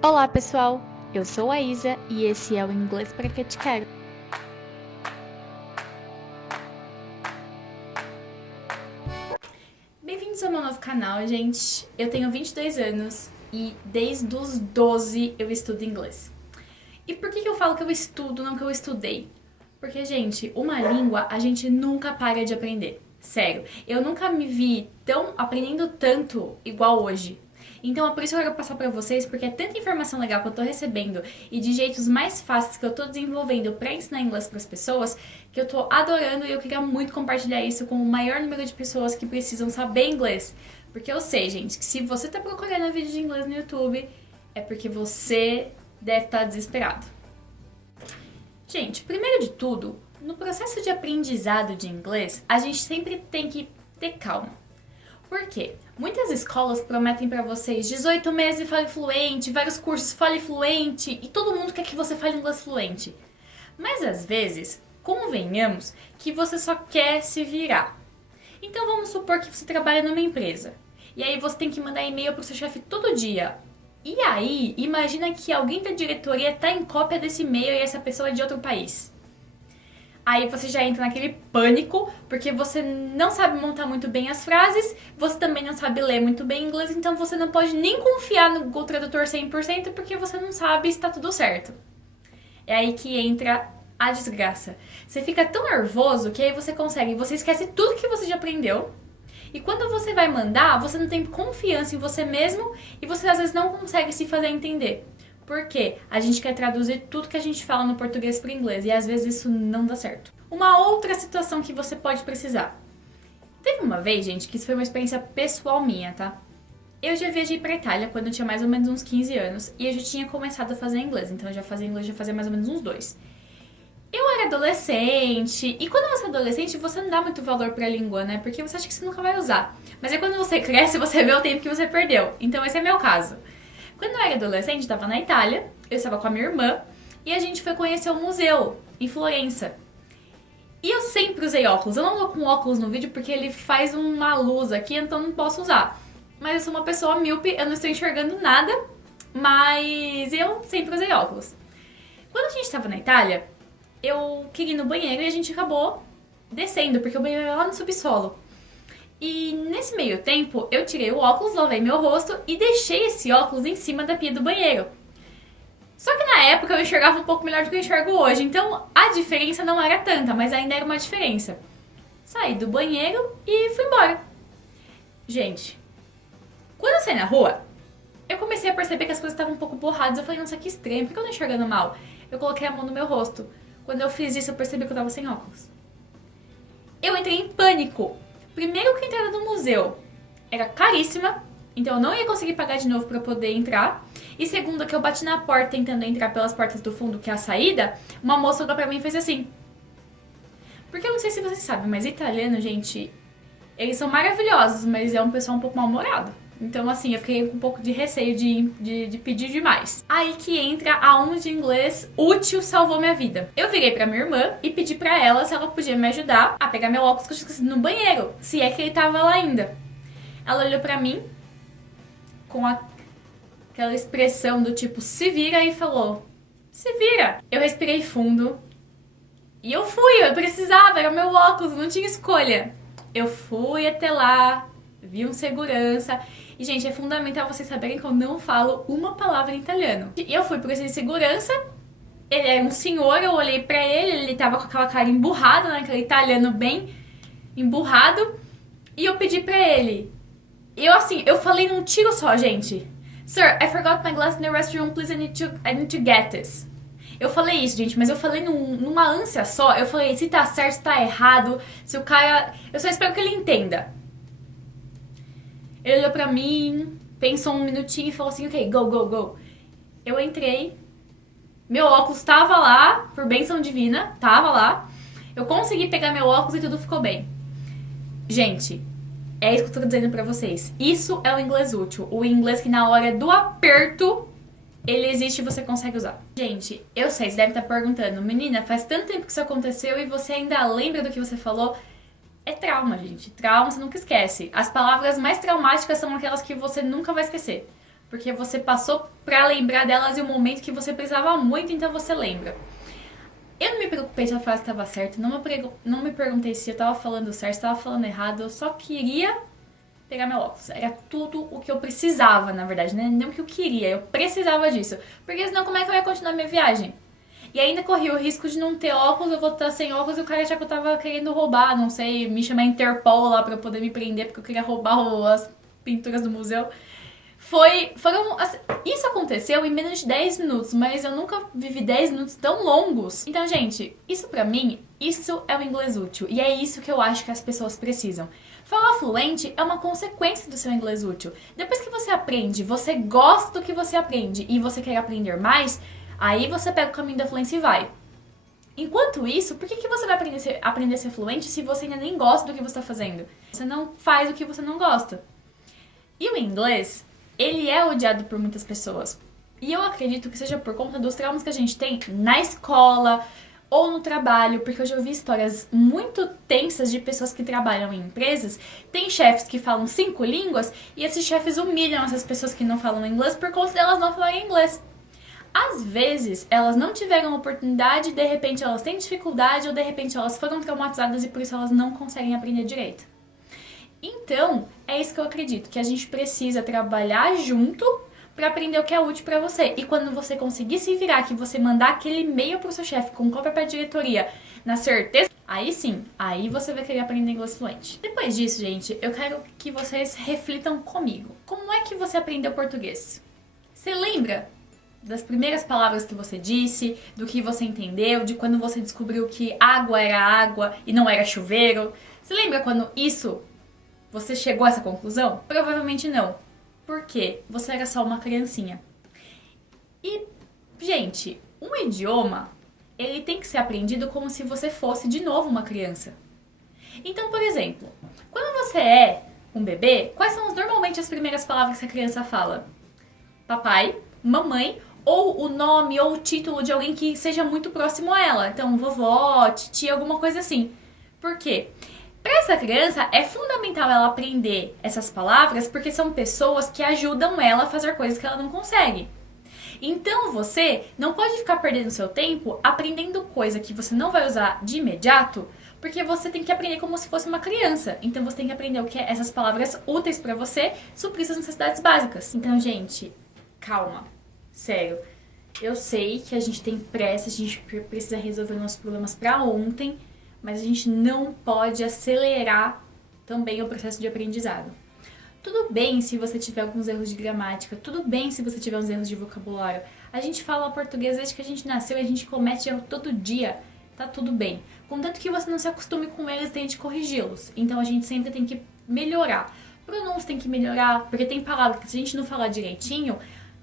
Olá pessoal, eu sou a Isa e esse é o Inglês para que te quero. Bem-vindos ao meu novo canal, gente. Eu tenho 22 anos e desde os 12 eu estudo inglês. E por que eu falo que eu estudo, não que eu estudei? Porque, gente, uma língua a gente nunca para de aprender. Sério, eu nunca me vi aprendendo tanto igual hoje. Então é por isso que eu quero passar pra vocês, porque é tanta informação legal que eu tô recebendo e de jeitos mais fáceis que eu tô desenvolvendo pra ensinar inglês pras pessoas, que eu tô adorando e eu queria muito compartilhar isso com o maior número de pessoas que precisam saber inglês. Porque eu sei, gente, que se você tá procurando vídeo de inglês no YouTube, é porque você deve estar desesperado. Gente, primeiro de tudo, no processo de aprendizado de inglês, a gente sempre tem que ter calma. Por quê? Muitas escolas prometem pra vocês 18 meses e fale fluente, vários cursos fale fluente e todo mundo quer que você fale inglês fluente. Mas às vezes, convenhamos que você só quer se virar. Então vamos supor que você trabalha numa empresa. E aí você tem que mandar e-mail pro seu chefe todo dia. E aí, imagina que alguém da diretoria tá em cópia desse e-mail e essa pessoa é de outro país. Aí você já entra naquele pânico, porque você não sabe montar muito bem as frases, você também não sabe ler muito bem inglês, então você não pode nem confiar no Google Tradutor 100% porque você não sabe se tá tudo certo. É aí que entra a desgraça. Você fica tão nervoso que aí você esquece tudo que você já aprendeu. E quando você vai mandar, você não tem confiança em você mesmo e você às vezes não consegue se fazer entender. Por quê? A gente quer traduzir tudo que a gente fala no português para o inglês e às vezes isso não dá certo. Uma outra situação que você pode precisar. Teve uma vez, gente, que isso foi uma experiência pessoal minha, tá? Eu já viajei pra Itália quando eu tinha mais ou menos uns 15 anos e eu já tinha começado a fazer inglês, então eu já fazia inglês já fazia mais ou menos uns 2. Eu era adolescente, e quando você é adolescente, você não dá muito valor pra língua, né? Porque você acha que você nunca vai usar. Mas aí quando você cresce, você vê o tempo que você perdeu. Então esse é meu caso. Quando eu era adolescente, eu tava na Itália, eu estava com a minha irmã, e a gente foi conhecer um museu em Florença. E eu sempre usei óculos. Eu não tô com óculos no vídeo porque ele faz uma luz aqui, então não posso usar. Mas eu sou uma pessoa míope, eu não estou enxergando nada, mas eu sempre usei óculos. Quando a gente estava na Itália, eu queria ir no banheiro e a gente acabou descendo, porque o banheiro era lá no subsolo. E nesse meio tempo, eu tirei o óculos, lavei meu rosto e deixei esse óculos em cima da pia do banheiro. Só que na época eu enxergava um pouco melhor do que eu enxergo hoje, então a diferença não era tanta, mas ainda era uma diferença. Saí do banheiro e fui embora. Gente, quando eu saí na rua, eu comecei a perceber que as coisas estavam um pouco borradas. Eu falei, nossa, que estranho, por que eu tô enxergando mal? Eu coloquei a mão no meu rosto. Quando eu fiz isso, eu percebi que eu tava sem óculos. Eu entrei em pânico. Primeiro que a entrada do museu era caríssima, então eu não ia conseguir pagar de novo pra poder entrar. E segundo, que eu bati na porta tentando entrar pelas portas do fundo, que é a saída, uma moça olhou pra mim e fez assim. Porque eu não sei se vocês sabem, mas italiano, gente, eles são maravilhosos, mas é um pessoal um pouco mal-humorado. Então, assim, eu fiquei com um pouco de receio de pedir demais. Aí que entra aonde inglês útil salvou minha vida. Eu virei pra minha irmã e pedi pra ela se ela podia me ajudar a pegar meu óculos que eu tinha esquecido no banheiro, se é que ele tava lá ainda. Ela olhou pra mim com aquela expressão do tipo, se vira, e falou, se vira. Eu respirei fundo e eu precisava, era meu óculos, não tinha escolha. Eu fui até lá, vi um segurança. E, gente, é fundamental vocês saberem que eu não falo uma palavra em italiano. E eu fui por esse segurança, ele era um senhor, eu olhei pra ele tava com aquela cara emburrada, né, aquele italiano bem emburrado. E eu pedi pra ele. Eu falei num tiro só, gente. Sir, I forgot my glass in the restroom, please I need to get this. Eu falei isso, gente, mas eu falei numa ânsia só. Eu falei se tá certo, se tá errado, se o cara... Eu só espero que ele entenda. Ele olhou pra mim, pensou um minutinho e falou assim, ok, go, go, go. Eu entrei, meu óculos tava lá, por bênção divina, tava lá. Eu consegui pegar meu óculos e tudo ficou bem. Gente, é isso que eu tô dizendo pra vocês. Isso é o inglês útil. O inglês que na hora do aperto, ele existe e você consegue usar. Gente, eu sei, você deve estar perguntando, menina, faz tanto tempo que isso aconteceu e você ainda lembra do que você falou? É trauma, gente. Trauma você nunca esquece. As palavras mais traumáticas são aquelas que você nunca vai esquecer. Porque você passou pra lembrar delas em um momento que você precisava muito, então você lembra. Eu não me preocupei se a frase estava certa, não me perguntei se eu estava falando certo, se estava falando errado, eu só queria pegar meu óculos. Era tudo o que eu precisava, na verdade, né? Não o que eu queria, eu precisava disso. Porque senão como é que eu ia continuar minha viagem? E ainda corri o risco de não ter óculos, eu vou estar sem óculos e o cara achar que eu tava querendo roubar, não sei, me chamar Interpol lá pra eu poder me prender porque eu queria roubar as pinturas do museu. Isso aconteceu em menos de 10 minutos, mas eu nunca vivi 10 minutos tão longos. Então, gente, isso pra mim, isso é o inglês útil. E é isso que eu acho que as pessoas precisam. Falar fluente é uma consequência do seu inglês útil. Depois que você aprende, você gosta do que você aprende e você quer aprender mais, aí você pega o caminho da fluência e vai. Enquanto isso, por que você vai aprender a ser fluente se você ainda nem gosta do que você está fazendo? Você não faz o que você não gosta. E o inglês, ele é odiado por muitas pessoas. E eu acredito que seja por conta dos traumas que a gente tem na escola ou no trabalho, porque eu já ouvi histórias muito tensas de pessoas que trabalham em empresas. Tem chefes que falam 5 línguas e esses chefes humilham essas pessoas que não falam inglês por conta delas não falarem inglês. Às vezes, elas não tiveram oportunidade, de repente elas têm dificuldade ou de repente elas foram traumatizadas e por isso elas não conseguem aprender direito. Então, é isso que eu acredito, que a gente precisa trabalhar junto para aprender o que é útil para você. E quando você conseguir se virar, que você mandar aquele e-mail pro seu chefe com cópia para a diretoria, na certeza, aí sim, aí você vai querer aprender inglês fluente. Depois disso, gente, eu quero que vocês reflitam comigo. Como é que você aprendeu português? Você lembra das primeiras palavras que você disse, do que você entendeu, de quando você descobriu que água era água e não era chuveiro? Você lembra quando você chegou a essa conclusão? Provavelmente não. Por quê? Você era só uma criancinha. E, gente, um idioma, ele tem que ser aprendido como se você fosse de novo uma criança. Então, por exemplo, quando você é um bebê, quais são normalmente as primeiras palavras que a criança fala? Papai, mamãe, ou o nome ou o título de alguém que seja muito próximo a ela. Então, vovó, titia, alguma coisa assim. Por quê? Para essa criança, é fundamental ela aprender essas palavras porque são pessoas que ajudam ela a fazer coisas que ela não consegue. Então, você não pode ficar perdendo seu tempo aprendendo coisa que você não vai usar de imediato, porque você tem que aprender como se fosse uma criança. Então, você tem que aprender o que é essas palavras úteis para você suprir suas necessidades básicas. Então, gente, calma. Sério. Eu sei que a gente tem pressa, a gente precisa resolver nossos problemas para ontem, mas a gente não pode acelerar também o processo de aprendizado. Tudo bem se você tiver alguns erros de gramática, tudo bem se você tiver uns erros de vocabulário. A gente fala português desde que a gente nasceu e a gente comete erro todo dia. Tá tudo bem. Contanto que você não se acostume com eles e tente corrigi-los. Então a gente sempre tem que melhorar. Pronúncia tem que melhorar, porque tem palavras que se a gente não falar direitinho,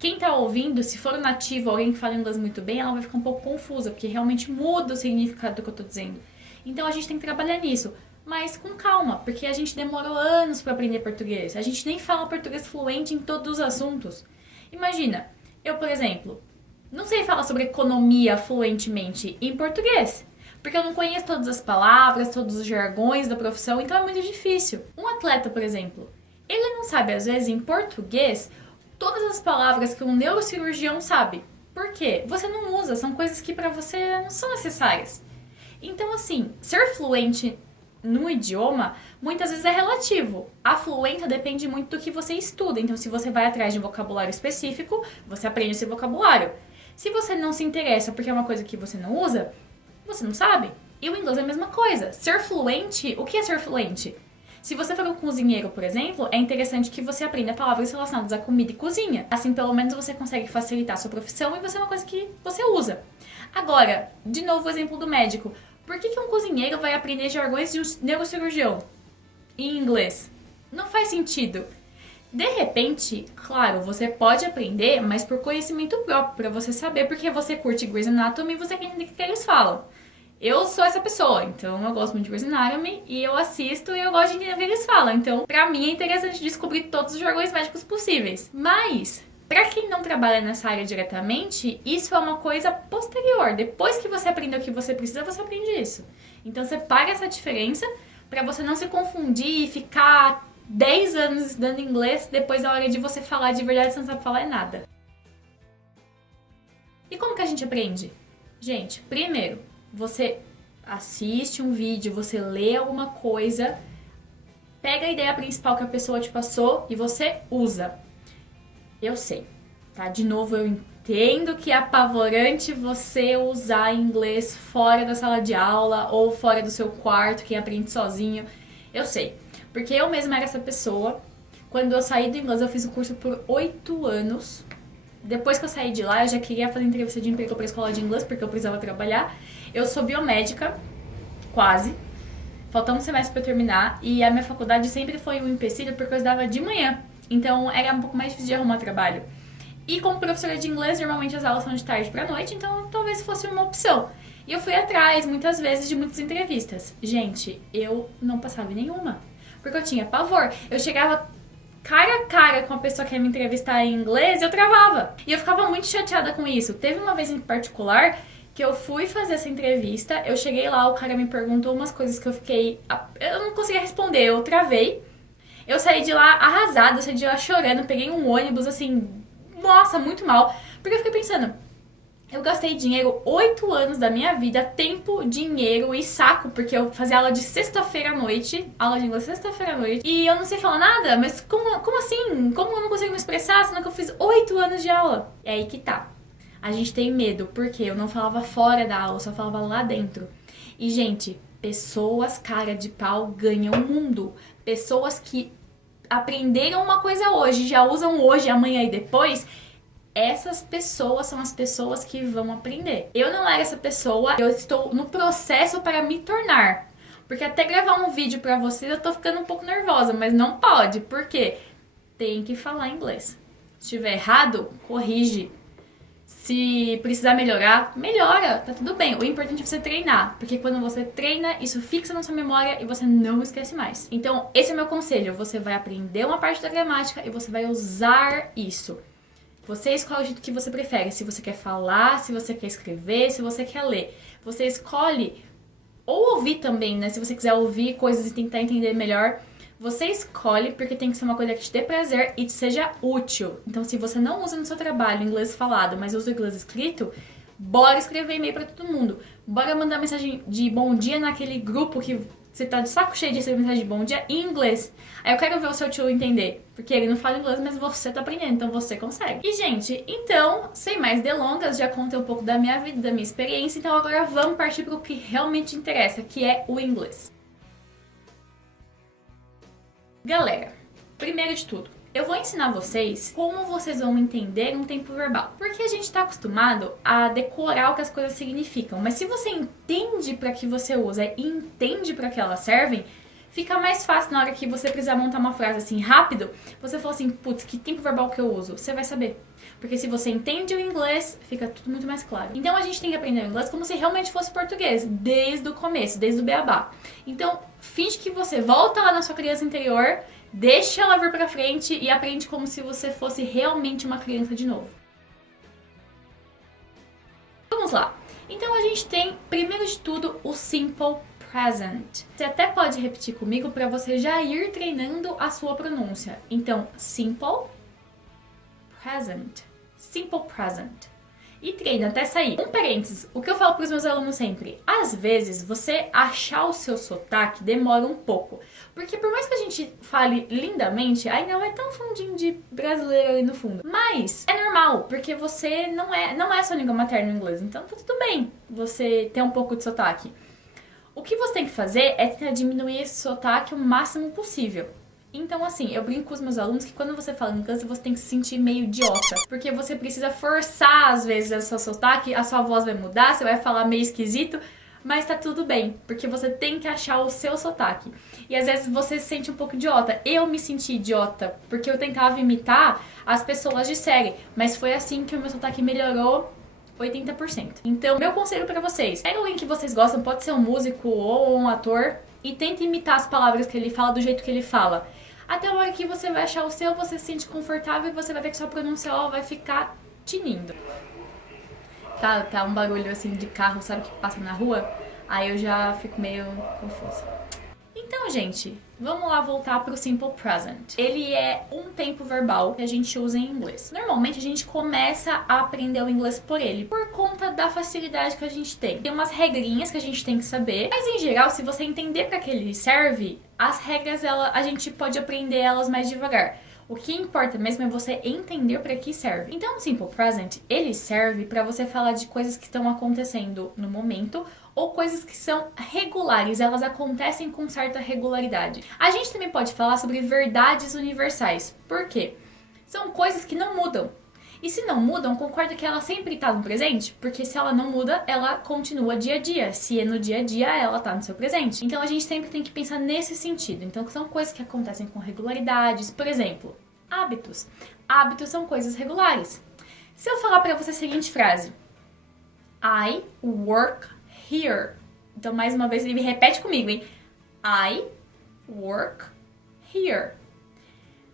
quem tá ouvindo, se for um nativo, alguém que fala inglês muito bem, ela vai ficar um pouco confusa, porque realmente muda o significado do que eu tô dizendo. Então a gente tem que trabalhar nisso, mas com calma, porque a gente demorou anos para aprender português. A gente nem fala português fluente em todos os assuntos. Imagina, eu, por exemplo, não sei falar sobre economia fluentemente em português, porque eu não conheço todas as palavras, todos os jargões da profissão, então é muito difícil. Um atleta, por exemplo, ele não sabe, às vezes, em português, todas as palavras que um neurocirurgião sabe. Por quê? Você não usa, são coisas que para você não são necessárias. Então, assim, ser fluente no idioma muitas vezes é relativo. A fluência depende muito do que você estuda. Então, se você vai atrás de um vocabulário específico, você aprende esse vocabulário. Se você não se interessa porque é uma coisa que você não usa, você não sabe. E o inglês é a mesma coisa. Ser fluente, o que é ser fluente? Se você for um cozinheiro, por exemplo, é interessante que você aprenda palavras relacionadas à comida e cozinha. Assim, pelo menos você consegue facilitar a sua profissão e você é uma coisa que você usa. Agora, de novo o exemplo do médico. Por que um cozinheiro vai aprender jargões de um neurocirurgião em inglês? Não faz sentido. De repente, claro, você pode aprender, mas por conhecimento próprio, para você saber porque você curte Grey's Anatomy e você quer entender o que eles falam. Eu sou essa pessoa, então eu gosto muito de Grey's Anatomy e eu assisto e eu gosto de entender o que eles falam. Então, pra mim é interessante descobrir todos os jargões médicos possíveis. Mas, pra quem não trabalha nessa área diretamente, isso é uma coisa posterior. Depois que você aprender o que você precisa, você aprende isso. Então, separe essa diferença pra você não se confundir e ficar 10 anos estudando inglês, depois a hora de você falar de verdade você não sabe falar nada. E como que a gente aprende? Gente, primeiro, você assiste um vídeo, você lê alguma coisa, pega a ideia principal que a pessoa te passou e você usa. Eu sei, tá? De novo, eu entendo que é apavorante você usar inglês fora da sala de aula ou fora do seu quarto, quem aprende sozinho. Eu sei, porque eu mesma era essa pessoa. Quando eu saí do inglês, eu fiz o curso por 8 anos. Depois que eu saí de lá, eu já queria fazer entrevista de emprego para a escola de inglês, porque eu precisava trabalhar. Eu sou biomédica, quase. Faltava um semestre para eu terminar. E a minha faculdade sempre foi um empecilho, porque eu estudava de manhã. Então, era um pouco mais difícil de arrumar trabalho. E como professora de inglês, normalmente as aulas são de tarde para noite, então talvez fosse uma opção. E eu fui atrás, muitas vezes, de muitas entrevistas. Gente, eu não passava em nenhuma. Porque eu tinha pavor. Eu chegava cara a cara com a pessoa que ia me entrevistar em inglês, eu travava. E eu ficava muito chateada com isso. Teve uma vez em particular que eu fui fazer essa entrevista, eu cheguei lá, o cara me perguntou umas coisas que eu fiquei... Eu não conseguia responder, eu travei. Eu saí de lá arrasada, eu saí de lá chorando, peguei um ônibus, assim... Nossa, muito mal. Porque eu fiquei pensando... Eu gastei dinheiro 8 anos da minha vida, tempo, dinheiro e saco, porque eu fazia aula de sexta-feira à noite, aula de inglês sexta-feira à noite, e eu não sei falar nada, mas como assim? Como eu não consigo me expressar, sendo que eu fiz 8 anos de aula? É aí que tá. A gente tem medo, porque eu não falava fora da aula, eu só falava lá dentro. E, gente, pessoas cara de pau ganham o mundo. Pessoas que aprenderam uma coisa hoje, já usam hoje, amanhã e depois... Essas pessoas são as pessoas que vão aprender. Eu não era essa pessoa, eu estou no processo para me tornar. Porque até gravar um vídeo pra vocês eu tô ficando um pouco nervosa, mas não pode. Por quê? Tem que falar inglês. Se estiver errado, corrige. Se precisar melhorar, melhora, tá tudo bem. O importante é você treinar, porque quando você treina, isso fixa na sua memória e você não esquece mais. Então, esse é o meu conselho. Você vai aprender uma parte da gramática e você vai usar isso. Você escolhe o jeito que você prefere, se você quer falar, se você quer escrever, se você quer ler. Você escolhe, ou ouvir também, né? Se você quiser ouvir coisas e tentar entender melhor, você escolhe porque tem que ser uma coisa que te dê prazer e te seja útil. Então, se você não usa no seu trabalho inglês falado, mas usa inglês escrito, bora escrever e-mail pra todo mundo. Bora mandar mensagem de bom dia naquele grupo que você tá de saco cheio de receber mensagem de bom dia em inglês. Aí eu quero ver o seu tio entender. Porque ele não fala inglês, mas você tá aprendendo, então você consegue. E, gente, então, sem mais delongas, já contei um pouco da minha vida, da minha experiência. Então agora vamos partir pro que realmente interessa, que é o inglês. Galera, primeiro de tudo, eu vou ensinar vocês como vocês vão entender um tempo verbal. Porque a gente tá acostumado a decorar o que as coisas significam. Mas se você entende para que você usa e entende para que elas servem, fica mais fácil na hora que você precisar montar uma frase assim rápido. Você fala assim, putz, que tempo verbal que eu uso? Você vai saber. Porque se você entende o inglês, fica tudo muito mais claro. Então a gente tem que aprender o inglês como se realmente fosse português, desde o começo, desde o beabá. Então, finge que você volta lá na sua criança interior, deixa ela vir pra frente e aprende como se você fosse realmente uma criança de novo. Vamos lá. Então a gente tem, primeiro de tudo, o simple present. Você até pode repetir comigo para você já ir treinando a sua pronúncia. Então, simple present. Simple present. E treina até sair. Um parênteses, o que eu falo para os meus alunos sempre, às vezes você achar o seu sotaque demora um pouco. Porque por mais que a gente fale lindamente, ainda vai ter um fundinho de brasileiro ali no fundo. Mas é normal, porque você não é sua língua materna o inglês, então tá tudo bem você ter um pouco de sotaque. O que você tem que fazer é tentar diminuir esse sotaque o máximo possível. Então, assim, eu brinco com os meus alunos que quando você fala inglês, você tem que se sentir meio idiota. Porque você precisa forçar, às vezes, o seu sotaque, a sua voz vai mudar, você vai falar meio esquisito, mas tá tudo bem, porque você tem que achar o seu sotaque. E às vezes você se sente um pouco idiota. Eu me senti idiota, porque eu tentava imitar as pessoas de série, mas foi assim que o meu sotaque melhorou 80%. Então, meu conselho pra vocês, pega alguém que vocês gostam, pode ser um músico ou um ator, e tenta imitar as palavras que ele fala do jeito que ele fala. Até a hora que você vai achar o seu, você se sente confortável e você vai ver que sua pronúncia vai ficar tinindo. Tá um barulho assim de carro, sabe, que passa na rua? Aí eu já fico meio confusa. Então, gente, Vamos lá voltar para o Simple Present. Ele é um tempo verbal que a gente usa em inglês. Normalmente a gente começa a aprender o inglês por ele, por conta da facilidade que a gente tem. Tem umas regrinhas que a gente tem que saber, mas em geral, se você entender para que ele serve, as regras a gente pode aprender elas mais devagar. O que importa mesmo é você entender para que serve. Então, o Simple Present, ele serve para você falar de coisas que estão acontecendo no momento ou coisas que são regulares, elas acontecem com certa regularidade. A gente também pode falar sobre verdades universais. Por quê? São coisas que não mudam. E se não mudam, concorda que ela sempre está no presente? Porque se ela não muda, ela continua dia a dia. Se é no dia a dia, ela está no seu presente. Então a gente sempre tem que pensar nesse sentido. Então são coisas que acontecem com regularidades. Por exemplo, hábitos. Hábitos são coisas regulares. Se eu falar para você a seguinte frase: I work here. Então mais uma vez ele repete comigo, hein? I work here.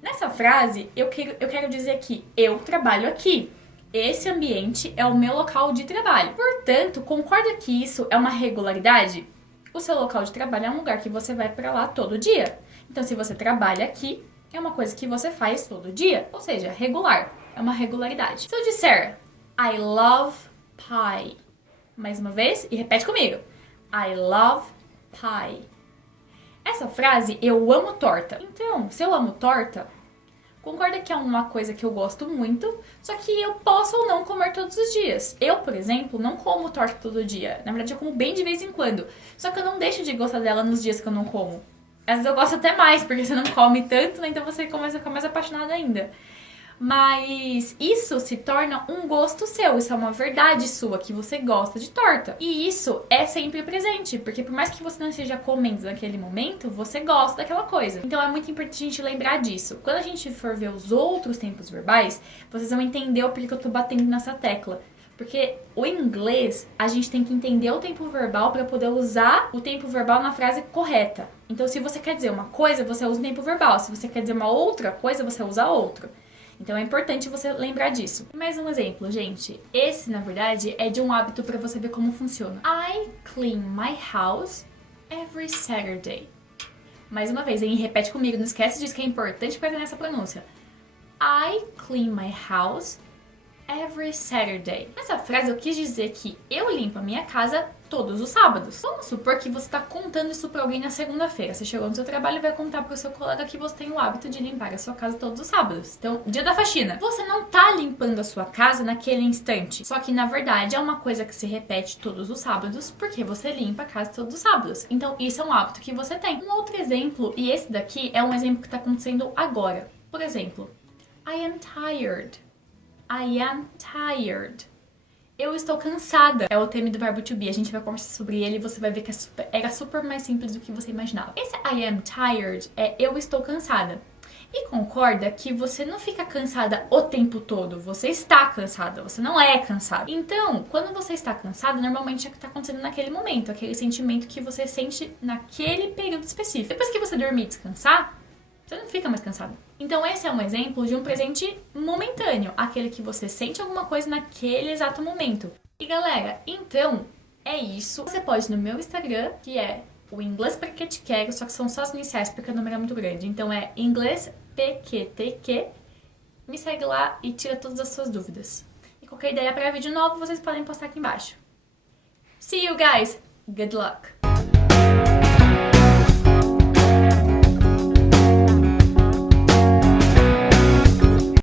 Nessa frase, eu quero dizer que eu trabalho aqui. Esse ambiente é o meu local de trabalho. Portanto, concorda que isso é uma regularidade? O seu local de trabalho é um lugar que você vai para lá todo dia. Então, se você trabalha aqui, é uma coisa que você faz todo dia. Ou seja, regular. É uma regularidade. Se eu disser I love pie. Mais uma vez, e repete comigo. I love pie. Essa frase, eu amo torta. Então, se eu amo torta, concorda que é uma coisa que eu gosto muito, só que eu posso ou não comer todos os dias. Eu, por exemplo, não como torta todo dia. Na verdade, eu como bem de vez em quando. Só que eu não deixo de gostar dela nos dias que eu não como. Às vezes eu gosto até mais, porque você não come tanto, né? Então você começa a ficar mais apaixonada ainda. Mas isso se torna um gosto seu, isso é uma verdade sua, que você gosta de torta. E isso é sempre presente, porque por mais que você não esteja comendo naquele momento, você gosta daquela coisa. Então é muito importante a gente lembrar disso. Quando a gente for ver os outros tempos verbais, vocês vão entender o porquê que eu tô batendo nessa tecla. Porque o inglês, a gente tem que entender o tempo verbal para poder usar o tempo verbal na frase correta. Então se você quer dizer uma coisa, você usa o tempo verbal. Se você quer dizer uma outra coisa, você usa outra. Então é importante você lembrar disso. Mais um exemplo, gente. Esse, na verdade, é de um hábito para você ver como funciona. I clean my house every Saturday. Mais uma vez, hein? Repete comigo, não esquece disso que é importante para ter essa pronúncia. I clean my house every Saturday. Nessa frase eu quis dizer que eu limpo a minha casa todos os sábados. Vamos supor que você está contando isso para alguém na segunda-feira. Você chegou no seu trabalho e vai contar para o seu colega que você tem o hábito de limpar a sua casa todos os sábados. Então, dia da faxina. Você não tá limpando a sua casa naquele instante. Só que, na verdade, é uma coisa que se repete todos os sábados, porque você limpa a casa todos os sábados. Então, isso é um hábito que você tem. Um outro exemplo, e esse daqui é um exemplo que está acontecendo agora. Por exemplo, I am tired. I am tired. Eu estou cansada. É o tema do verbo to be. A gente vai conversar sobre ele e você vai ver que era super mais simples do que você imaginava. Esse I am tired é eu estou cansada. E concorda que você não fica cansada o tempo todo. Você está cansada. Você não é cansada. Então, quando você está cansada, normalmente é o que está acontecendo naquele momento. Aquele sentimento que você sente naquele período específico. Depois que você dormir e descansar, você não fica mais cansado. Então esse é um exemplo de um presente momentâneo, aquele que você sente alguma coisa naquele exato momento. E galera, então é isso. Você pode ir no meu Instagram, que é o Inglês Porque Te Quero, só que são só as iniciais porque o número é muito grande. Então é Inglês PQTQ. Me segue lá e tira todas as suas dúvidas. E qualquer ideia para vídeo novo, vocês podem postar aqui embaixo. See you guys! Good luck!